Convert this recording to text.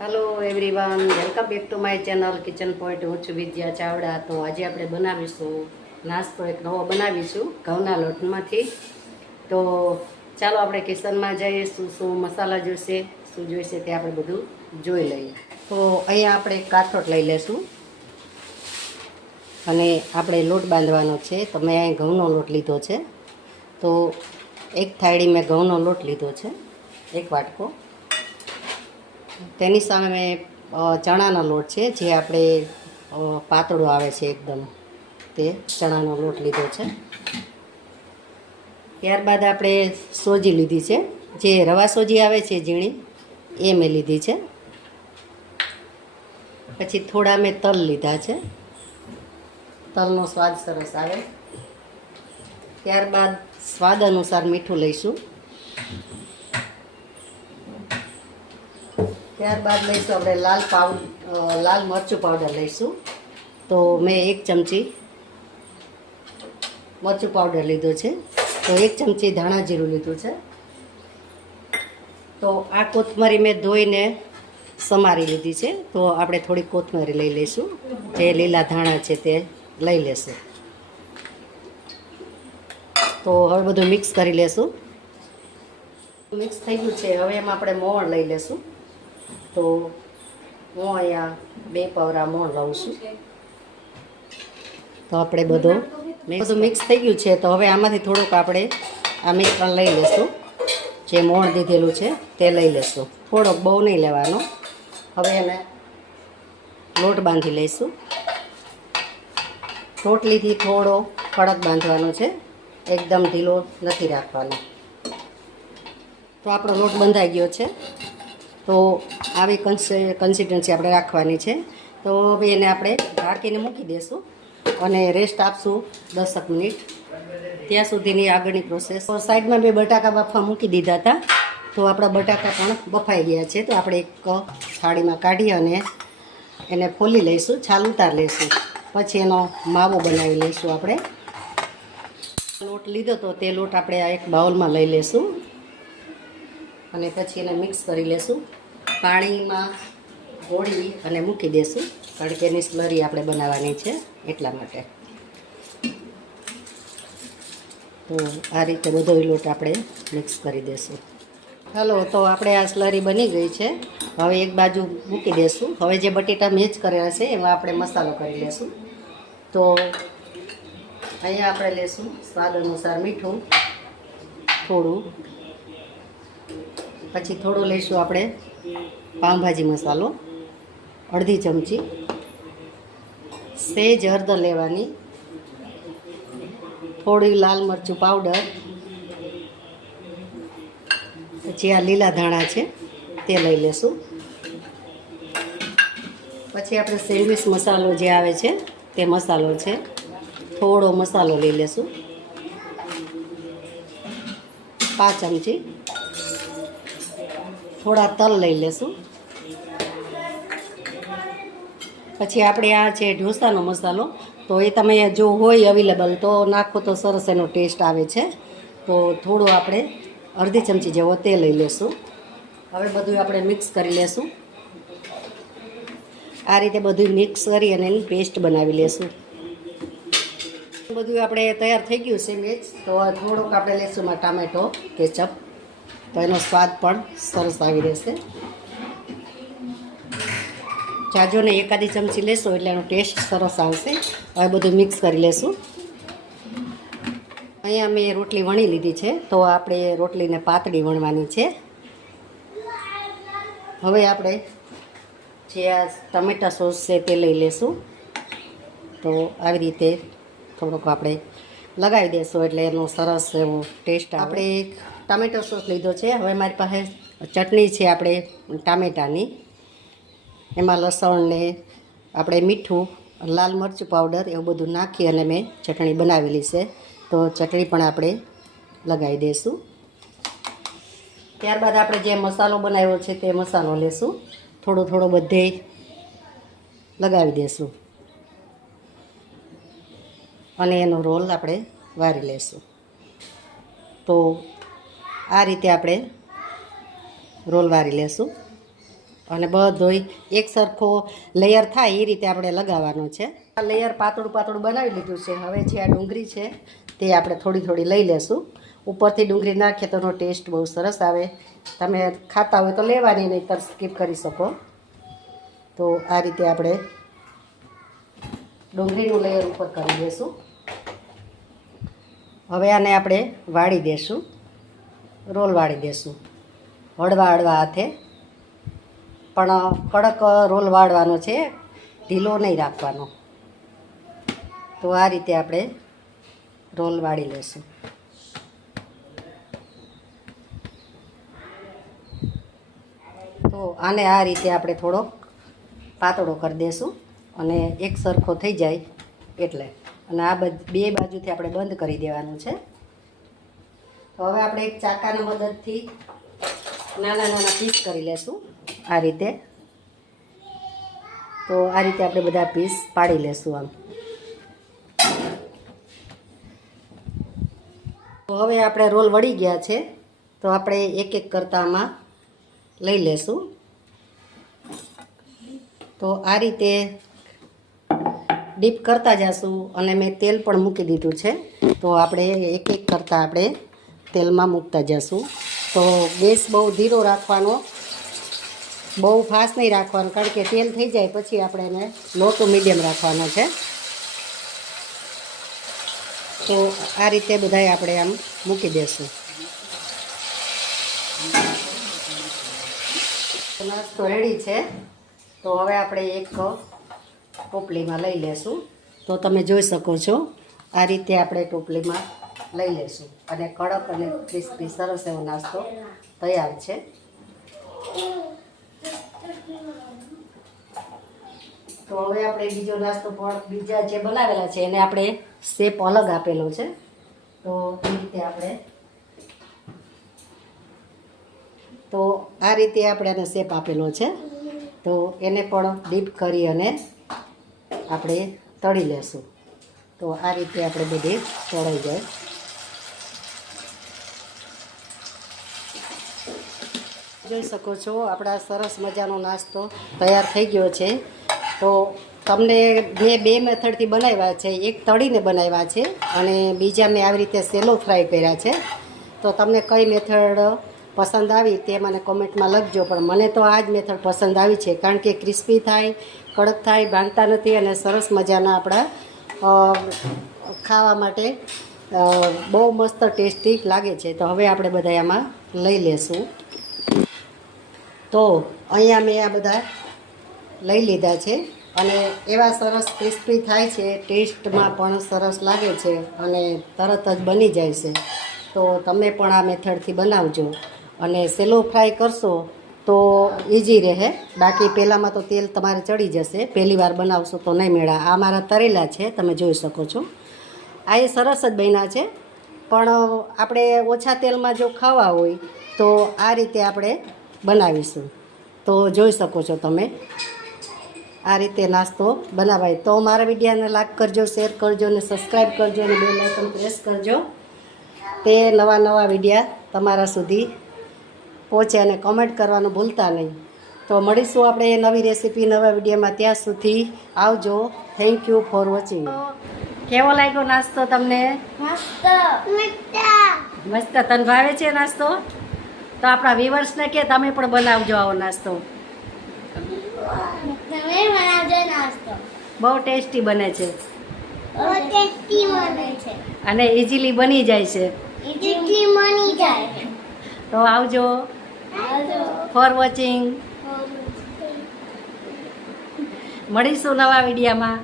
Hello everyone, welcome back to my channel kitchen point. હું છું વિદ્યા ચાવડા. તો આજે આપણે બનાવીશું નાસ્તો એક નવો બનાવીશું ઘઉંના લોટમાંથી. તો ચાલો આપણે કિચનમાં જઈએ. શું શું મસાલા જોઈશે, શું જોઈશે તે આપણે બધું જોઈ લઈએ. તો અહીંયા આપણે કાથરોટ લઈ લેશું અને આપણે લોટ બાંધવાનો છે. તો મેં અહીં ઘઉંનો લોટ લીધો છે. તો એક થાળી મેં ઘઉંનો લોટ લીધો છે, એક વાટકો. તેની સામે મેં ચણાનો લોટ છે, જે આપણે પાતળો આવે છે એકદમ, તે ચણાનો લોટ લીધો છે. ત્યારબાદ આપણે સોજી લીધી છે, જે રવા સોજી આવે છે ઝીણી, એ મેં લીધી છે. પછી થોડા મેં તલ લીધા છે, તલનો સ્વાદ સરસ આવે. ત્યારબાદ સ્વાદ અનુસાર મીઠું લઈશું. ત્યારબાદ લઈશું આપણે લાલ મરચું પાવડર લઈશું. તો મેં 1 ચમચી મરચું પાવડર લીધો છે. તો 1 ચમચી ધાણા જીરું લીધું છે. તો આ કોથમરી મેં ધોઈને સમારી લીધી છે. તો આપણે થોડી કોથમરી લઈ લઈશું, જે લીલા ધાણા છે તે લઈ લેશું. તો હવે બધું મિક્સ કરી લેશું. મિક્સ થઈ ગયું છે. હવે એમાં આપણે મોણ લઈ લેશું. તો હું અહીંયા 2 પાવરા મોણ લઉં છું. તો આપણે બધું મિક્સ થઈ ગયું છે. તો હવે આમાંથી થોડુંક આપણે આ મિશ્રણ લઈ લેશું. જે મોણ દીધેલું છે તે લઈ લેશું. થોડોક, બહુ નહીં લેવાનો. હવે એને લોટ બાંધી લઈશું. રોટલીથી થોડો કડક બાંધવાનો છે, એકદમ ઢીલો નથી રાખવાનો. તો આપણો લોટ બંધાઈ ગયો છે. તો આવી કન્સિસ્ટન્સી આપણે રાખવાની છે. તો હવે એને આપણે ઢાંકીને મૂકી દઈશું અને રેસ્ટ આપશું 10 મિનિટ. ત્યાં સુધીની આગળની પ્રોસેસ. સાઈડમાં મેં બટાકા બાફવા મૂકી દીધા હતા. તો આપણા બટાકા પણ બફાઈ ગયા છે. તો આપણે એક થાળીમાં કાઢી અને એને ફોલી લઈશું, છાલ ઉતાર લઈશું. પછી એનો માવો બનાવી લઈશું. આપણે લોટ લીધો તો તે લોટ આપણે આ એક બાઉલમાં લઈ લઈશું અને પછી એને મિક્સ કરી લેશું. પાણીમાં ગોળી અને મૂકી દઈશું, કારણ કે એની સ્લરી આપણે બનાવવાની છે એટલા માટે. તો આ રીતે બધો લોટ આપણે મિક્સ કરી દઈશું. ચાલો, તો આપણે આ સ્લરી બની ગઈ છે. હવે એક બાજુ મૂકી દઈશું. હવે જે બટેટા મેચ કરેલા છે એમાં આપણે મસાલો કરી લઈશું. તો અહીંયા આપણે લઈશું સ્વાદ અનુસાર મીઠું થોડું. પછી થોડું લઈશું આપણે પાઉંભાજી મસાલો, અડધી ચમચી. સેજ હળદર લેવાની. થોડી લાલ મરચું પાવડર. પછી આ લીલા ધાણા છે તે લઈ લેશું. પછી આપણે સેન્ડવીચ મસાલો જે આવે છે તે મસાલો છે, થોડો મસાલો લઈ લેશું, 5 ચમચી. થોડા તલ લઈ લેશું. પછી આપણે આ છે ઢોસાનો મસાલો. તો એ તમે જો હોય અવેલેબલ તો નાખો તો સરસ એનો ટેસ્ટ આવે છે. તો થોડું આપણે અડધી ચમચી જેવો તે લઈ લેશું. હવે બધું આપણે મિક્સ કરી લેશું. આ રીતે બધું મિક્સ કરી અને એની પેસ્ટ બનાવી લેશું. બધું આપણે તૈયાર થઈ ગયું છે મેચ. તો થોડોક આપણે લેશું ટામેટો કેચઅપ. તો એનો સ્વાદ પણ સરસ આવી રહેશે. જાજો ને એકાદી ચમચી લેશો એટલે એનો ટેસ્ટ સરસ આવશે. હવે બધું મિક્સ કરી લેશું. અહીંયા મેં રોટલી વણી લીધી છે. તો આપણે રોટલીને પાતળી વણવાની છે. હવે આપણે જે આ ટમેટા સોસ છે તે લઈ લેશું. તો આવી રીતે થોડોક આપણે લગાવી દઈશું એટલે એનો સરસ એવો ટેસ્ટ. આપણે એક ટામેટો સોસ લીધો છે. હવે મારી પાસે ચટણી છે આપણે ટામેટાની. એમાં લસણને આપણે મીઠું, લાલ મરચું પાવડર એવું બધું નાખી અને મેં ચટણી બનાવેલી છે. તો ચટણી પણ આપણે લગાવી દઈશું. ત્યારબાદ આપણે જે મસાલો બનાવ્યો છે તે મસાલો લેશું. થોડો થોડો બધે લગાવી દઈશું અને એનો રોલ આપણે વારી લેશું. તો આ રીતે આપણે રોલ વારી લેશું. અને બધોય એક સરખો લેયર થાય એ રીતે આપણે લગાવવાનો છે. આ લેયર પાતળું પાતળું બનાવી લીધું છે. હવે જે આ ડુંગળી છે તે આપણે થોડી થોડી લઈ લેશું. ઉપરથી ડુંગળી નાખીએ તો એનો ટેસ્ટ બહુ સરસ આવે. તમે ખાતા હોય તો લેવાની, નહીં તો સ્કીપ કરી શકો. તો આ રીતે આપણે ડુંગળીનું લેયર ઉપર કરી દઈશું. હવે આને આપણે વાળી દઈશું, રોલ વાળી દઈશું હળવા હળવા હાથે. પણ કડક રોલ વાળવાનો છે, ઢીલો નહીં રાખવાનો. તો આ રીતે આપણે રોલ વાળી લઈશું. તો આને આ રીતે આપણે થોડો પાતળો કરી દઈશું અને એક સરખો થઈ જાય એટલે. અને આ બે બાજુથી આપણે બંધ કરી દેવાનું છે. તો હવે આપણે એક ચાકાની મદદથી નાના નાના પીસ કરી લેશું આ રીતે. તો આ રીતે આપણે બધા પીસ પાડી લેશું આમ. તો હવે આપણે રોલ વળી ગયા છે, તો આપણે એક એક કરતા આમાં લઈ લેશું. તો આ રીતે ડીપ કરતા જશું અને મેં તેલ પણ મૂકી દીધું છે. તો આપણે એક એક કરતાં આપણે તેલમાં મૂકતા જશું. તો ગેસ બહુ ધીરો રાખવાનો, બહુ ફાસ્ટ નહીં રાખવાનું, કારણ કે તેલ થઈ જાય પછી આપણે એને લો ટુ મીડિયમ રાખવાનો છે. તો આ રીતે બધાય આપણે આમ મૂકી દઈશું. નાસ્તો રેડી છે. તો હવે આપણે એક ટોપલીમાં લઈ લેશું. તો તમે જોઈ શકો છો આ રીતે આપણે ટોપલીમાં લઈ લેશું અને કડક અને ક્રિસ્પી સરસ એવો નાસ્તો તૈયાર છે. તો હવે આપણે બીજો નાસ્તો પણ બીજા જે બનાવેલા છે એને આપણે શેપ અલગ આપેલો છે. તો એ રીતે આપણે આ રીતે આપણે એને શેપ આપેલો છે. તો એને પણ ડીપ કરી અને આપણે તળી લેશું. તો આ રીતે આપણે બધી તળાઈ જાય. જોઈ શકો છો આપણા સરસ મજાનો નાસ્તો તૈયાર થઈ ગયો છે. તો તમને મેં બે મેથડથી બનાવ્યા છે. એક તળીને બનાવ્યા છે અને બીજા મેં આવી રીતે સેલો ફ્રાય કર્યા છે. તો તમને કઈ મેથડ પસંદ આવી તે મને કોમેન્ટમાં લખજો. પણ મને તો આ જ મેથડ પસંદ આવી છે, કારણ કે ક્રિસ્પી થાય, કડક થાય, ભાંગતા નથી અને સરસ મજાના આપણા ખાવા માટે બહુ મસ્ત ટેસ્ટી લાગે છે. તો હવે આપણે બધા આમાં લઈ લેશું. તો અહીંયા મેં આ બધા લઈ લીધા છે અને એવા સરસ ક્રિસ્પી થાય છે, ટેસ્ટમાં પણ સરસ લાગે છે અને તરત જ બની જાય છે. તો તમે પણ આ મેથડથી બનાવજો અને સેલો ફ્રાય કરશો તો ઇઝી રહે. બાકી પહેલાંમાં તો તેલ તમારે ચડી જશે, પહેલી વાર બનાવશો તો નહીં મેળા. આ મારા તરેલા છે, તમે જોઈ શકો છો. આ એ સરસ જ બન્યા છે. પણ આપણે ઓછા તેલમાં જો ખાવા હોય તો આ રીતે આપણે બનાવીશું. તો જોઈ શકો છો તમે આ રીતે નાસ્તો બનાવાય. તો મારા વિડીયોને લાઈક કરજો, શેર કરજો અને સબસ્ક્રાઈબ કરજો અને બેલ આઇકન પ્રેસ કરજો. તે નવા નવા વિડીયા તમારા સુધી પહોંચે અને કમેન્ટ કરવાનું ભૂલતા નહીં. તો મળીશું આપણે નવી રેસીપી નવા વિડીયોમાં. ત્યાં સુધી આવજો. Thank you for watching. કેવો લાગ્યો નાસ્તો તમને? મસ્ત. તને ભાવે છે નાસ્તો? તો આપણા વ્યુઅર્સને કે તમે પણ બનાવજો આવો નાસ્તો. બહુ ટેસ્ટી બને છે અને ઇઝીલી બની જાય છે. તો આવજો. For watching. મળીશું નવા વિડીયોમાં.